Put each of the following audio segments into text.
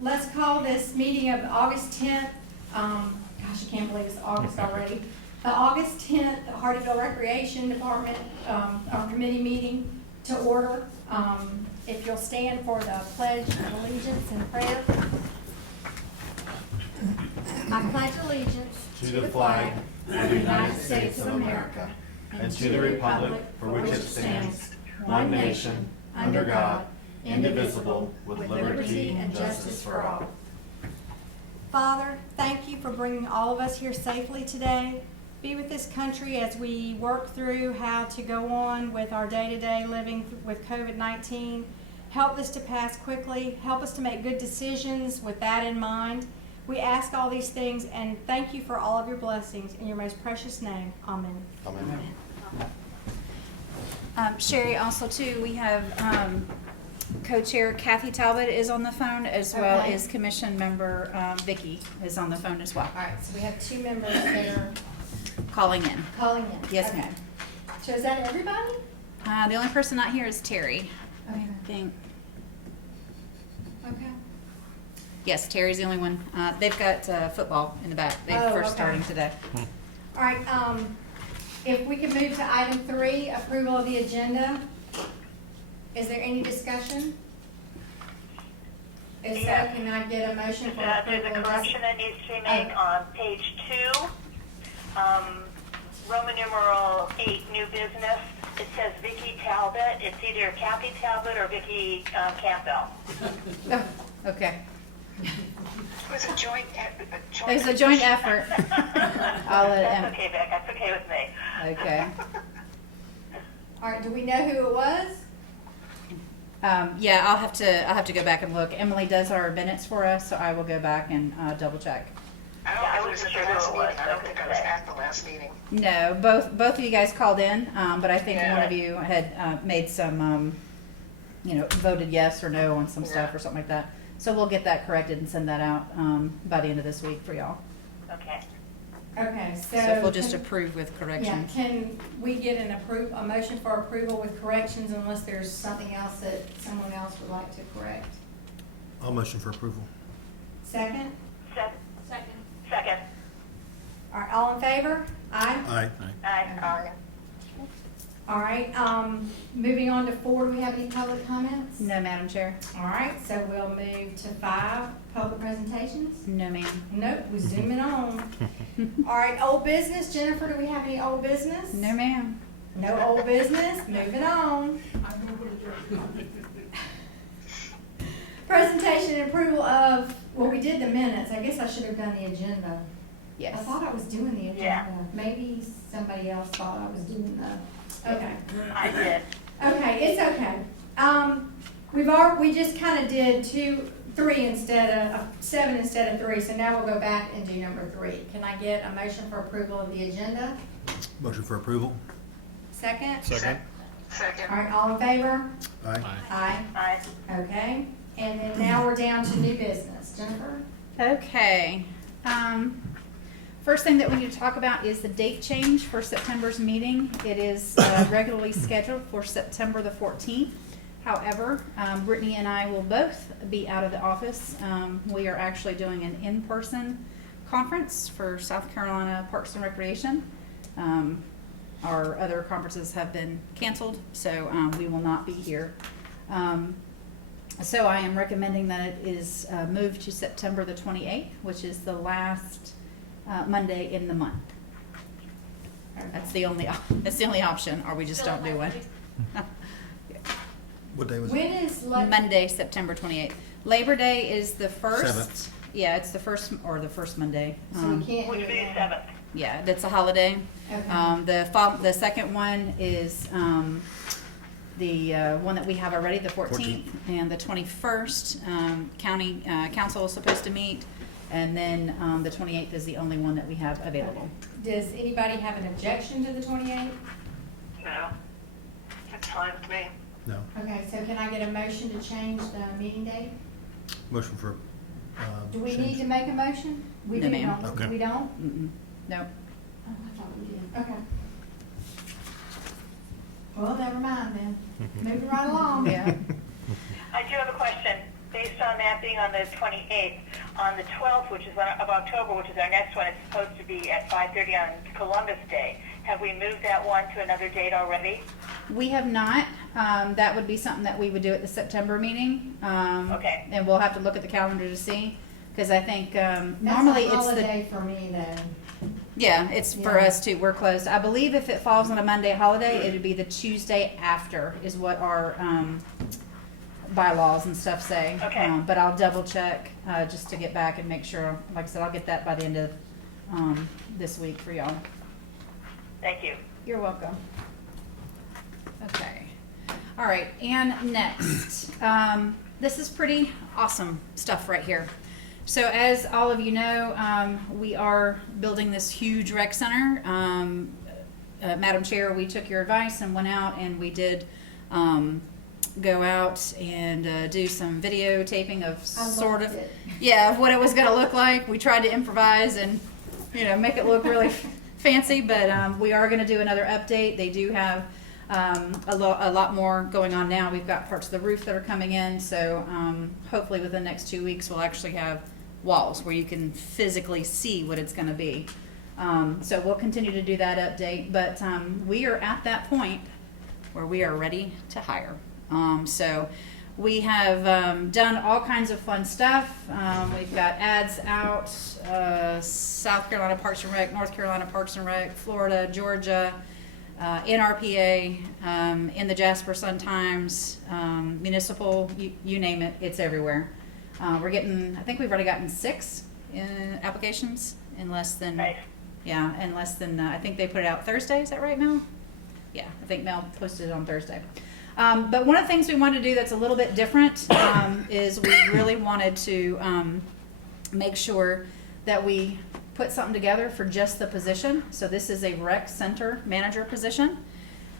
let's call this meeting of August 10th, gosh, I can't believe it's August already. The August 10th Hardeeville Recreation Department committee meeting to order. If you'll stand for the Pledge of Allegiance and prayer. I pledge allegiance to the flag of the United States of America and to the republic for which it stands, one nation, under God, indivisible, with liberty and justice for all. Father, thank you for bringing all of us here safely today. Be with this country as we work through how to go on with our day-to-day living with COVID-19. Help this to pass quickly. Help us to make good decisions with that in mind. We ask all these things and thank you for all of your blessings in your most precious name. Amen. Amen. Sherry, also too, we have co-chair Kathy Talbot is on the phone, as well Okay. as commission member Vicky is on the phone as well, All right, so we have two members that are calling in. calling in. Yes, Okay. ma'am. So is that everybody? The only person not here is Terry. Okay. I think. Okay. Yes, Terry's the only one. They've got football in the back. They're Oh, first okay. starting today. All right, if we could move to item 3, approval of the agenda. Is there any discussion? If so, Yeah. can I get a motion for There's approval? a of correction that needs to be made Oh. on page 2, Roman numeral 8, new business. It says Vicky Talbot. It's either Kathy Talbot or Vicky Campbell. Oh, Okay. It was a joint. It was a joint effort. I'll let That's okay, Vic. That's okay with me. Okay. all right, do we know who it was? Yeah, I'll have to go back and look. Emily does our minutes for us, so I will go back and double check. I don't Yeah, I think it was at wasn't the sure last who it was. meeting. I don't think I was at the last meeting. No, both of you guys called in, but I think Yeah. one of you had made some, voted yes or no on some stuff Yeah. or something like that. So we'll get that corrected and send that out by the end of this week for y'all. Okay. Okay, so. So if we'll just can- approve with Yeah, corrections. can we get a motion for approval with corrections unless there's something else that someone else would like to correct? I'll motion for approval. Second? Second. All right, all in favor? Aye? Aye. Aye. All right, moving on to 4, do we have any public comments? No, Madam Chair. All right, so we'll move to 5, public presentations. No, ma'am. Nope, we zooming on. All right, old business, Jennifer, do we have any old business? No, ma'am. No old business, moving on. Presentation and approval of, well, we did the minutes, I guess I should have done the agenda. Yes. I thought I was doing the agenda. Yeah. Maybe somebody else thought I was doing the, okay. I did. Okay, it's okay. We just kind of did 3 instead of 7 instead of 3, so now we'll go back and do number 3. Can I get a motion for approval of the agenda? Motion for approval. Second? Second. Second. All right, all in favor? Aye. Aye. Aye. Okay, and then now we're down to new business. Jennifer? Okay. First thing that we need to talk about is the date change for September's meeting. It is regularly scheduled for September the 14th. However, Brittany and I will both be out of the office. We are actually doing an in-person conference for South Carolina Parks and Recreation. Our other conferences have been canceled, so we will not be here. So I am recommending that it is moved to September the 28th, which is the last Monday in the month. That's the only option, or we just don't do one. What day was it? When is, Monday, September 28th. Labor Day is the first. 7th. Yeah, it's the first Monday. so we can't do Would be it. 7th. Yeah, that's a holiday. Okay. The second one is the one that we have already, the 14th, and the 21st. County council is supposed to meet, and then the 28th is the only one that we have available. Does anybody have an objection to the 28th? No. That's fine with me. No. Okay, so can I get a motion to change the meeting date? Motion for, Do we change. need to make a motion? We No, do, ma'am. don't we? Okay. We don't? Mm-mm. Nope. Oh, I thought we did. Okay. Well, never mind then. Moving right along. Yeah. I do have a question. based on that being on the 28th, on the 12th, which is of October, which is our next one, it's supposed to be at 5:30 on Columbus Day. Have we moved that one to another date already? We have not. That would be something that we would do at the September meeting. Okay. And we'll have to look at the calendar to see, because I think normally That's a it's the holiday for me then. yeah, it's for Yeah. us too. We're closed. I believe if it falls on a Monday holiday, it would be the Tuesday after, is what our bylaws and stuff say. Okay. But I'll double check just to get back and make sure. Like I said, I'll get that by the end of this week for y'all. Thank you. You're welcome. Okay. All right, and next, this is pretty awesome stuff right here. So as all of you know, we are building this huge rec center. Madam Chair, we took your advice and went out and we did go out and do some videotaping of sort of, yeah, of what it was going to look like. We tried to improvise and, you know, make it look really fancy, but we are going to do another update. They do have a lot more going on now. We've got parts of the roof that are coming in, so hopefully within the next 2 weeks we'll actually have walls where you can physically see what it's going to be. So we'll continue to do that update, but we are at that point where we are ready to hire. So we have done all kinds of fun stuff. We've got ads out, South Carolina Parks and Rec, North Carolina Parks and Rec, Florida, Georgia, NRPA, in the Jasper Sun-Times, municipal, you name it, it's everywhere. We're getting, I think we've already gotten 6 applications in less than, Nice. yeah, in less than, I think they put it out Thursday, is that right, Mel? Yeah, I think Mel posted it on Thursday. But one of the things we wanted to do that's a little bit different is we really wanted to make sure that we put something together for just the position. So this is a rec center manager position.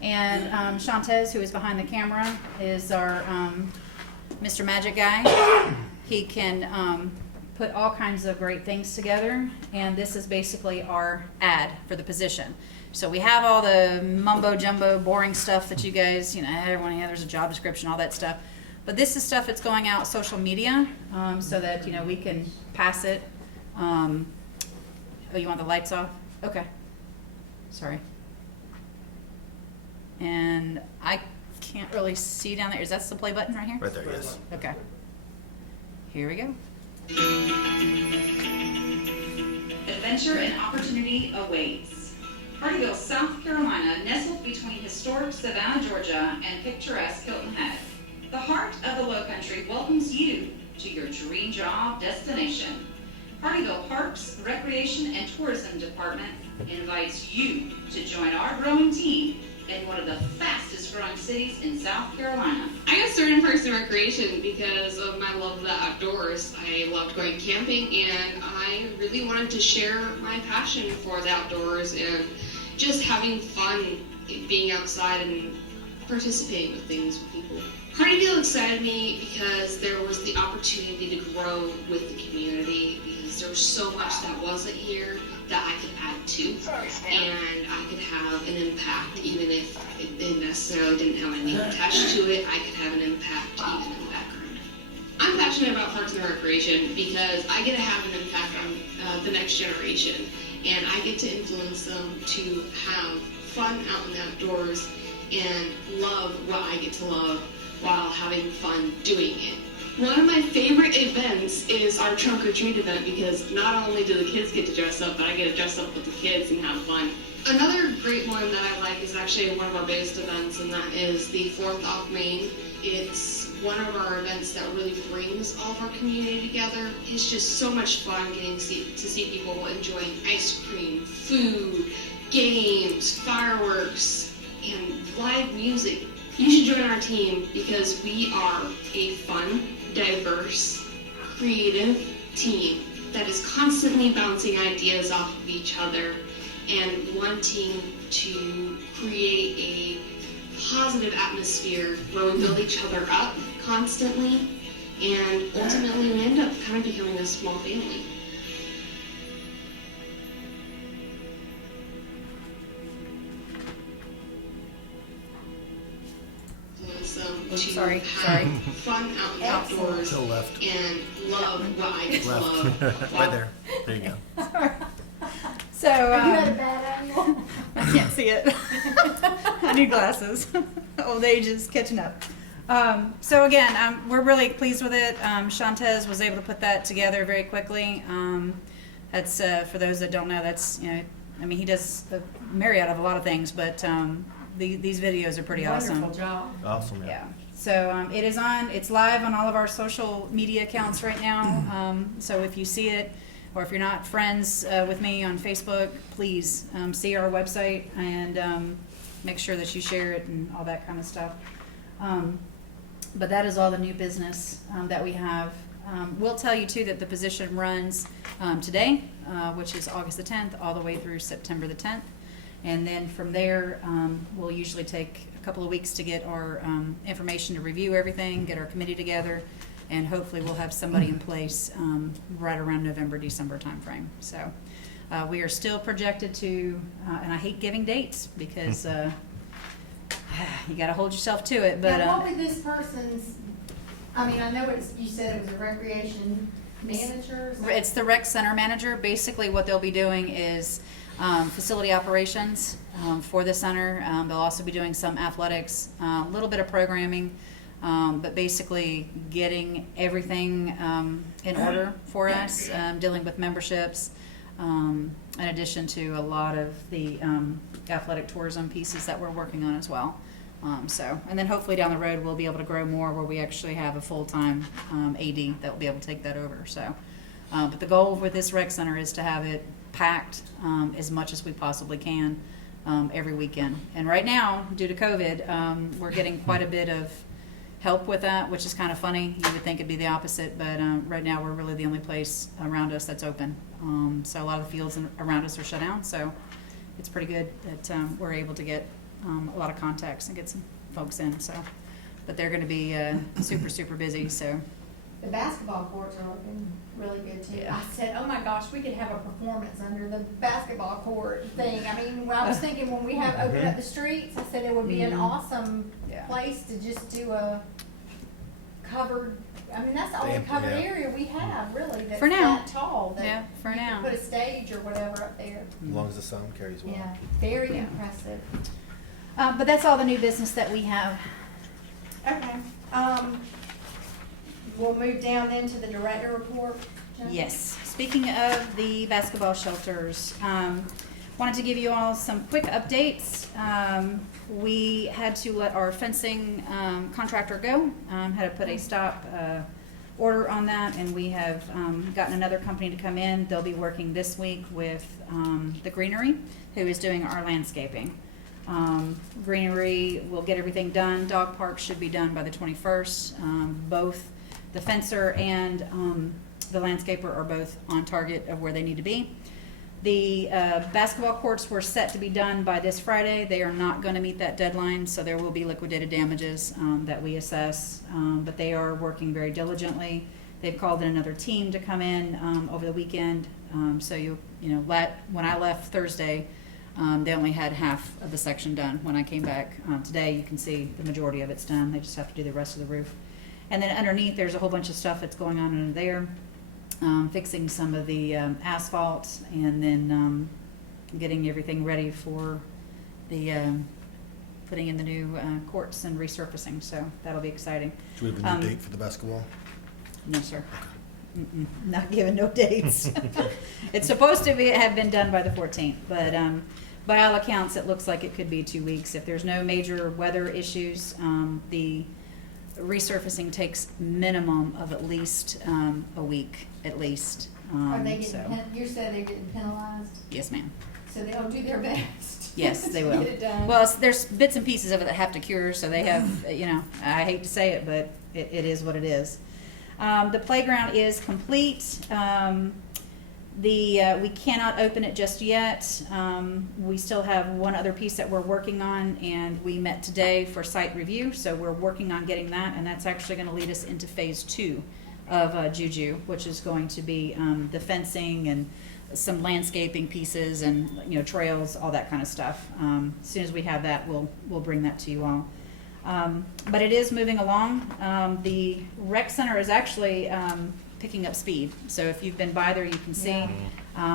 And Shantez, who is behind the camera, is our Mr. Magic guy. He can put all kinds of great things together. And this is basically our ad for the position. So we have all the mumbo jumbo boring stuff that you guys, you know, everyone, yeah, there's a job description, all that stuff. But this is stuff that's going out social media so that, you know, we can pass it. Oh, you want the lights off? Okay. Sorry. And I can't really see down there. Is that the play button right here? Right there, yes. Okay. Here we go. Adventure and opportunity awaits. Hardeeville, South Carolina, nestled between historic Savannah, Georgia, and picturesque Hilton Head. The heart of the Lowcountry welcomes you to your dream job destination. Hardeeville Parks, Recreation, and Tourism Department invites you to join our growing team in one of the fastest growing cities in South Carolina. I got started in Parks and Recreation because of my love of the outdoors. I loved going camping, and I really wanted to share my passion for the outdoors and just having fun being outside and participating with things with people. Hardeeville excited me because there was the opportunity to grow with the community, because there was so much that wasn't here that I could add to, and I could have an impact even if it necessarily didn't have my name attached to it. I could have an impact even in the background. I'm passionate about Parks and Recreation because I get to have an impact on the next generation, and I get to influence them to have fun out in the outdoors and love what I get to love while having fun doing it. One of my favorite events is our trunk or treat event, because not only do the kids get to dress up, but I get to dress up with the kids and have fun. Another great one that I like is actually one of our biggest events, and that is the 4th off Main. It's one of our events that really brings all of our community together. It's just so much fun getting to see people enjoying ice cream, food, games, fireworks, and live music. You should join our team because we are a fun, diverse, creative team that is constantly bouncing ideas off of each other and wanting to create a positive atmosphere where we build each other up constantly, and ultimately we end up kind of becoming a small family. To to Sorry. have fun out outdoors To the left. and love what I get to Left. love. Right there. There you go. So, You had a bad angle. I can't see it. I need glasses. Old age is catching up. So again, we're really pleased with it. Shantez was able to put that together very quickly. That's for those that don't know. That's I mean, he does a myriad of a lot of things, but these videos are pretty awesome. Wonderful job. Awesome, yeah. Yeah. So it's live on all of our social media accounts right now. So if you see it, or if you're not friends with me on Facebook, please see our website and make sure that you share it and all that kind of stuff. But that is all the new business that we have. We'll tell you too that the position runs today, which is August the 10th, all the way through September the 10th. And then from there, we'll usually take a couple of weeks to get our information to review everything, get our committee together, and hopefully we'll have somebody in place right around November, December timeframe. So we are still projected to, and I hate giving dates because you got to hold yourself to it. But Now, what would this person's, I mean, I know you said it was a recreation manager. Is that- it's the rec center manager. Basically what they'll be doing is facility operations for the center. They'll also be doing some athletics, a little bit of programming, but basically getting everything in order for us, dealing with memberships, in addition to a lot of the athletic tourism pieces that we're working on as well. And then hopefully down the road we'll be able to grow more where we actually have a full-time AD that will be able to take that over. So, but the goal with this rec center is to have it packed as much as we possibly can every weekend. And right now, due to COVID, we're getting quite a bit of help with that, which is kind of funny. You would think it'd be the opposite, but right now we're really the only place around us that's open. So a lot of the fields around us are shut down, so it's pretty good that we're able to get a lot of contacts and get some folks in. So, but they're going to be super, super busy. So. The basketball courts are looking really good too. Yeah. I said, oh my gosh, we could have a performance under the basketball court thing. I mean, when I was thinking when we have opened up the streets, I said it would be an awesome Yeah. place to just do a covered, I mean, that's the only Amp, covered yeah. area we have really that's For now. that tall. That Yeah, for you now. could put a stage or whatever up there. As long as the sound carries well. Yeah, very Yeah. impressive. But that's all the new business that we have. Okay, we'll move down then to the director report. Jennifer? Yes. Speaking of the basketball shelters, wanted to give you all some quick updates. We had to let our fencing contractor go, had to put a stop order on that, and we have gotten another company to come in. They'll be working this week with the Greenery, who is doing our landscaping. Greenery will get everything done. Dog park should be done by the 21st. Both the fencer and the landscaper are both on target of where they need to be. The basketball courts were set to be done by this Friday. They are not going to meet that deadline, so there will be liquidated damages that we assess. But they are working very diligently. They've called in another team to come in over the weekend. So when I left Thursday, they only had half of the section done. When I came back today, you can see the majority of it's done. They just have to do the rest of the roof. And then underneath, there's a whole bunch of stuff that's going on under there, fixing some of the asphalt, and then getting everything ready for the putting in the new courts and resurfacing. So that'll be exciting. Do we have a new date for the basketball? No, sir. Not giving no dates. It's supposed to have been done by the 14th, but by all accounts, it looks like it could be 2 weeks. If there's no major weather issues, the resurfacing takes minimum of at least a week, at least. Are they So, getting, you said they're getting penalized, yes, ma'am. so they'll do their best. Yes, they to will. Get it done. Well, there's bits and pieces of it that have to cure, so they have, I hate to say it, but it is what it is. The playground is complete. We cannot open it just yet. We still have one other piece that we're working on, and we met today for site review, so we're working on getting that, and that's actually going to lead us into phase 2 of Juju, which is going to be the fencing and some landscaping pieces and trails, all that kind of stuff. As soon as we have that, we'll bring that to you all. But it is moving along. The rec center is actually picking up speed. So if you've been by there, you can see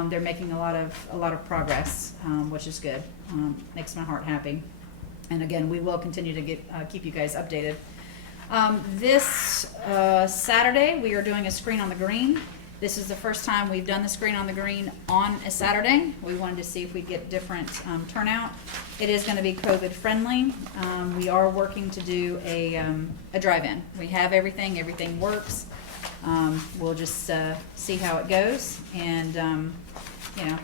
they're making a lot of progress, which is good. Makes my heart happy. And again, we will continue to keep you guys updated. This Saturday, we are doing a screen on the green. This is the first time we've done the screen on the green on a Saturday. We wanted to see if we'd get different turnout. It is going to be COVID friendly. We are working to do a drive-in. We have everything works. We'll just see how it goes, and you know,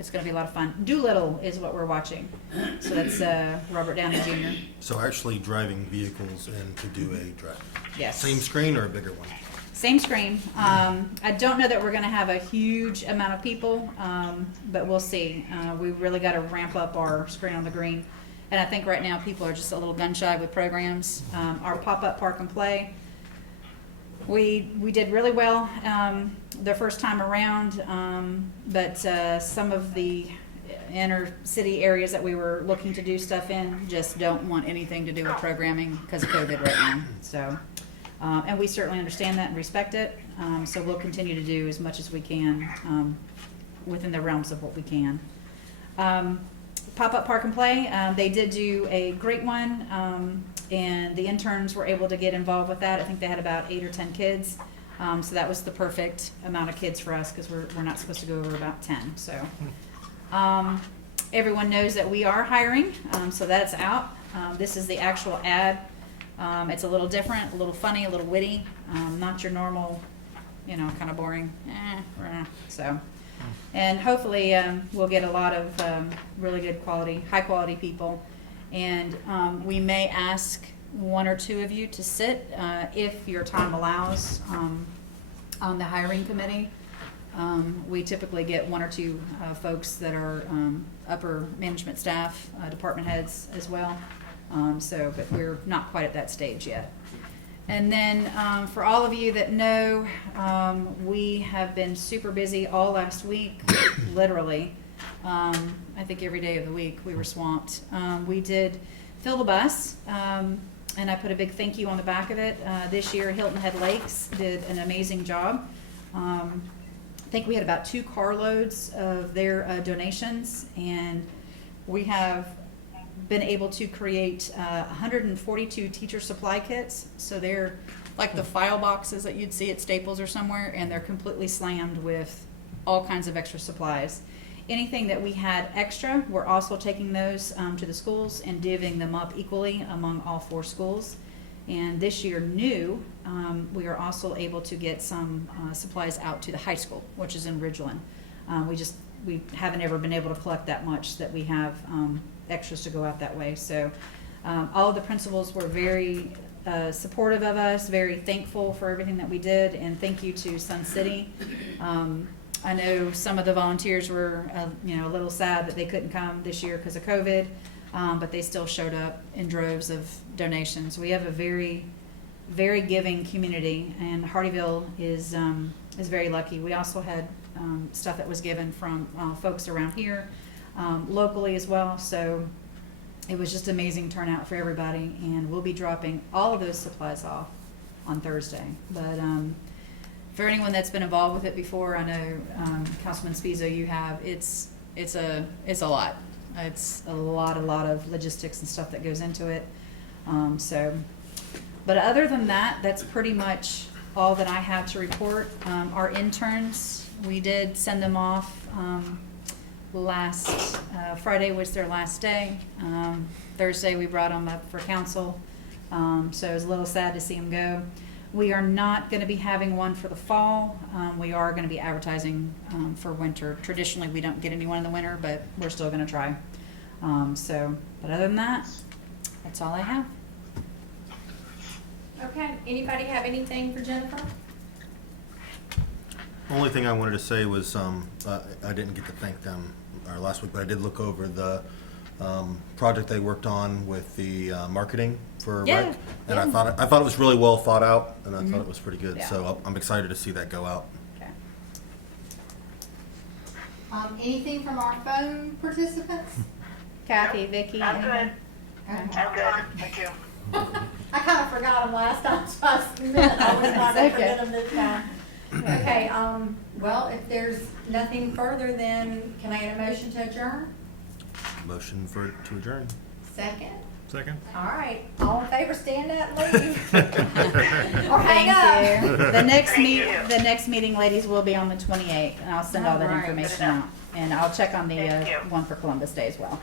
it's going to be a lot of fun. Doolittle is what we're watching. So that's Robert Downey Jr. So actually driving vehicles in to do a drive. Yes. Same screen or a bigger one? Same screen. I don't know that we're going to have a huge amount of people, but we'll see. We really got to ramp up our screen on the green. And I think right now people are just a little gun shy with programs. Our pop-up park and play, we did really well the first time around, but some of the inner city areas that we were looking to do stuff in just don't want anything to do with programming because of COVID right now. So. And we certainly understand that and respect it, so we'll continue to do as much as we can within the realms of what we can. Pop-up Park and Play, they did do a great one, and the interns were able to get involved with that. I think they had about 8 or 10 kids, so that was the perfect amount of kids for us because we're not supposed to go over about 10. So everyone knows that we are hiring, so that's out. This is the actual ad. It's a little different, a little funny, a little witty, not your normal, kind of boring, so. And hopefully, we'll get a lot of really good quality, high quality people. And we may ask 1 or 2 of you to sit, if your time allows, on the hiring committee. We typically get 1 or 2 folks that are upper management staff, department heads as well. But we're not quite at that stage yet. And then for all of you that know, we have been super busy all last week, literally. I think every day of the week we were swamped. We did fill the bus, and I put a big thank you on the back of it. This year, Hilton Head Lakes did an amazing job. I think we had about 2 carloads of their donations, and we have been able to create 142 teacher supply kits. So they're like the file boxes that you'd see at Staples or somewhere, and they're completely slammed with all kinds of extra supplies. Anything that we had extra, we're also taking those to the schools and divvying them up equally among all 4 schools. And this year, we are also able to get some supplies out to the high school, which is in Ridgeland. We haven't ever been able to collect that much that we have extras to go out that way. So all of the principals were very supportive of us, very thankful for everything that we did, and thank you to Sun City. I know some of the volunteers were a little sad that they couldn't come this year because of COVID, but they still showed up in droves of donations. We have a very, very giving community, and Hardeeville is very lucky. We also had stuff that was given from folks around here, locally as well. So it was just amazing turnout for everybody, and we'll be dropping all of those supplies off on Thursday. But for anyone that's been involved with it before, I know Councilman Spizo, you have. It's a lot. It's a lot of logistics and stuff that goes into it. But other than that, that's pretty much all that I have to report. Our interns, we did send them off. Last Friday was their last day. Thursday we brought them up for council, so it was a little sad to see them go. We are not going to be having one for the fall. We are going to be advertising for winter. Traditionally we don't get anyone in the winter, but we're still going to try. But other than that, that's all I have. Okay, anybody have anything for Jennifer? Only thing I wanted to say was I didn't get to thank them last week, but I did look over the project they worked on with the marketing for rec, and I thought it was really well thought out, and I thought it was pretty good. Yeah. So I'm excited to see that go out. Okay. Anything from our phone participants? Kathy, Vicki, I'm anyone? good. Okay. I'm good. Thank you. I kind of forgot them last time, so I admit I was not It's to okay. forget them this time. Okay, well, if there's nothing further, then can I get a motion to adjourn? Motion to adjourn. Second? Second. All right, all in favor, stand up and leave. Or hang up. Thank you. The next Thank meet, you. the next meeting, ladies, will be on the 28th, and I'll send all that All right, information good enough. out. And I'll check on the Thank you. one for Columbus Day as well.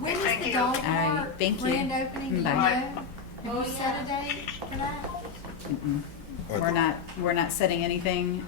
When is Thank the you. dog All right, park thank you. grand opening, do you know? Bye. Have you set a date for that? Mm-mm. We're not setting anything.